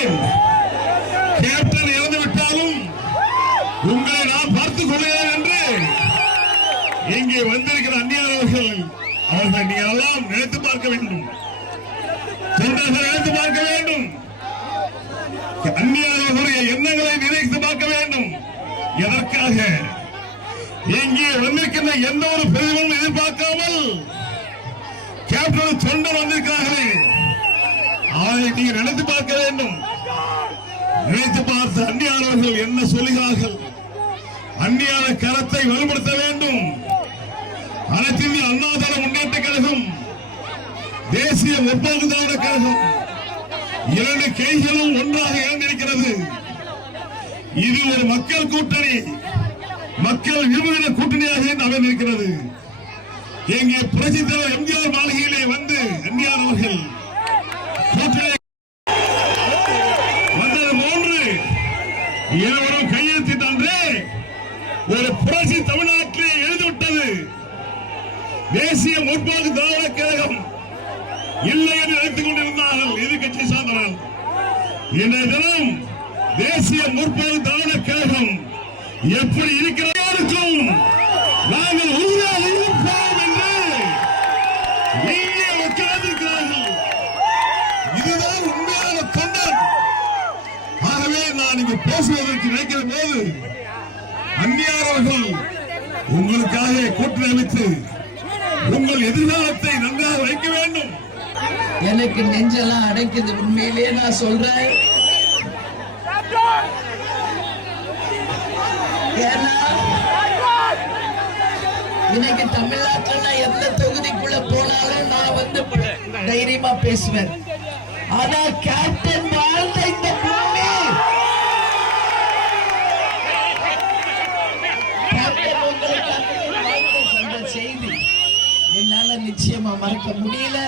சொல்கிறேன், கேப்டன் இறந்து விட்டாலும் உங்களை நான் பார்த்துக் கொள்கிறேன் என்று இங்கே வந்திருக்கிற அந்நியர்கள் அவர்கள் நீங்கள் எல்லாம் நினைத்து பார்க்க வேண்டும், தொண்டர்கள் நினைத்து பார்க்க வேண்டும், அந்நியர்களுடைய எண்ணங்களை நினைத்து பார்க்க வேண்டும். எதற்காக இங்கே வந்திருக்கின்ற எந்த ஒரு பிரதிபலனும் எதிர்பார்க்காமல் கேப்டன் தொண்டர் வந்திருக்கிறார்களே, அதை நீங்கள் நினைத்து பார்க்க வேண்டும். நினைத்து பார்த்து அந்நியாளர்கள் என்ன சொல்லுகிறார்கள், அந்நியான கரத்தை வலுப்படுத்த வேண்டும். அனைத்து இந்திய அண்ணா திராவிட முன்னேற்ற கழகம், தேசிய முற்போக்கு திராவிட கழகம் இரண்டு கைகளும் ஒன்றாக இணைந்திருக்கிறது. இது ஒரு மக்கள் கூட்டணி, மக்கள் விரும்புகிற கூட்டணியாக அமைந்திருக்கிறது. இங்கே புரட்சி தலைவர் எம்ஜிஆர் மாளிகையிலே வந்து எம்ஜிஆர் அவர்கள் கூட்டணி வந்தது போன்று இருவரும் கையெழுத்திட்டான்றே ஒரு புரட்சி தமிழ்நாட்டிலே எழுதிவிட்டது. தேசிய முற்போக்கு திராவிட கழகம் இல்லை என்று நினைத்துக் கொண்டிருந்தார்கள் எதிர்கட்சி சார்ந்தவர்கள். இன்றைய தினம் தேசிய முற்போக்கு திராவிட கழகம் எப்படி இருக்கிறாருக்கும் நாங்கள் உறுதியாக இருப்போம் என்று இங்கே உட்கார்ந்திருக்கிறார்கள். இதுதான் உண்மையான தொண்டர். ஆகவே நான் இங்கு பேசுவதற்கு நினைக்கிற போது அந்நியாரவர்கள் உங்களுக்காக கூட்டணி அமைத்து உங்கள் எதிர்காலத்தை நன்றாக வைக்க வேண்டும். எனக்கு நெஞ்செல்லாம் அடைக்குது. உண்மையிலேயே நான் சொல்றேன், இன்னைக்கு தமிழ்நாட்டில் நான் எந்த தொகுதிக்குள்ள போனாலும் நான் வந்து தைரியமா பேசுவேன். ஆனா கேப்டன் வாழ்ந்த இந்த பூமி, கேப்டன் உங்களுக்கு செய்தி என்னால நிச்சயமா மறக்க முடியல.